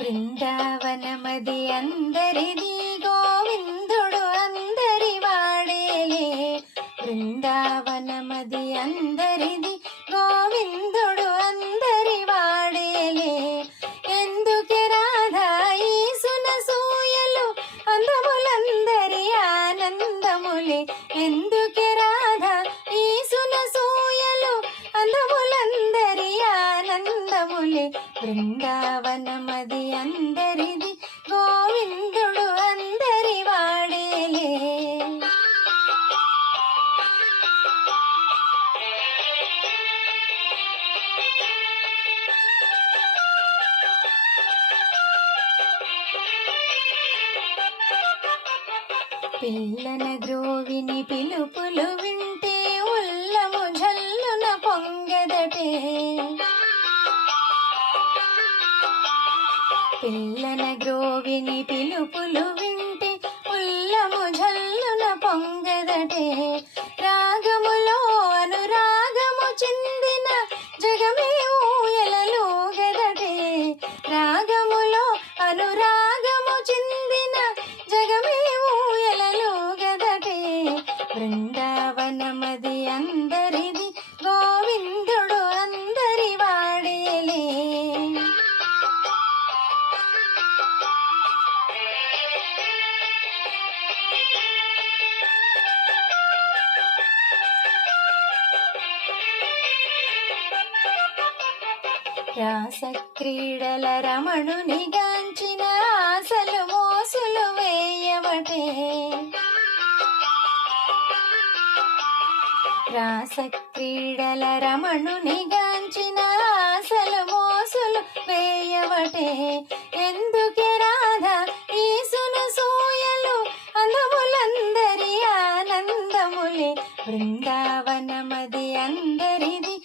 బృందావనమది అందరిది గోవిందుడు అందరి వాడేలే బృందావనమది అందరిది బృందావనమది అందరిది గోవిందుడు అందరి వాడేలే. పిల్లన గ్రోవిని పిలుపులు వింటే ఉల్లము జల్లున పొంగదటే. పిల్లన గ్రోవిని పిలుపులు వింటే ఉల్లము జల్లున పొంగదటే. రాగములో అనురాగము చెందిన జగమే ఊయలలో రాగములో అనురాగము చెందిన జగమే ఊయలలో బృందావనమది అందరిది రాసక్రీడల రమణుని గాంచిన ఆశలు మోసులు వేయవటే. రాసక్రీడల రమణుని గాంచిన ఆశలు మోసులు వేయవటే. ఎందుకే రాధ ఈసున సూయలు? అందములందరి ఆనందములే. బృందావనమది అందరిది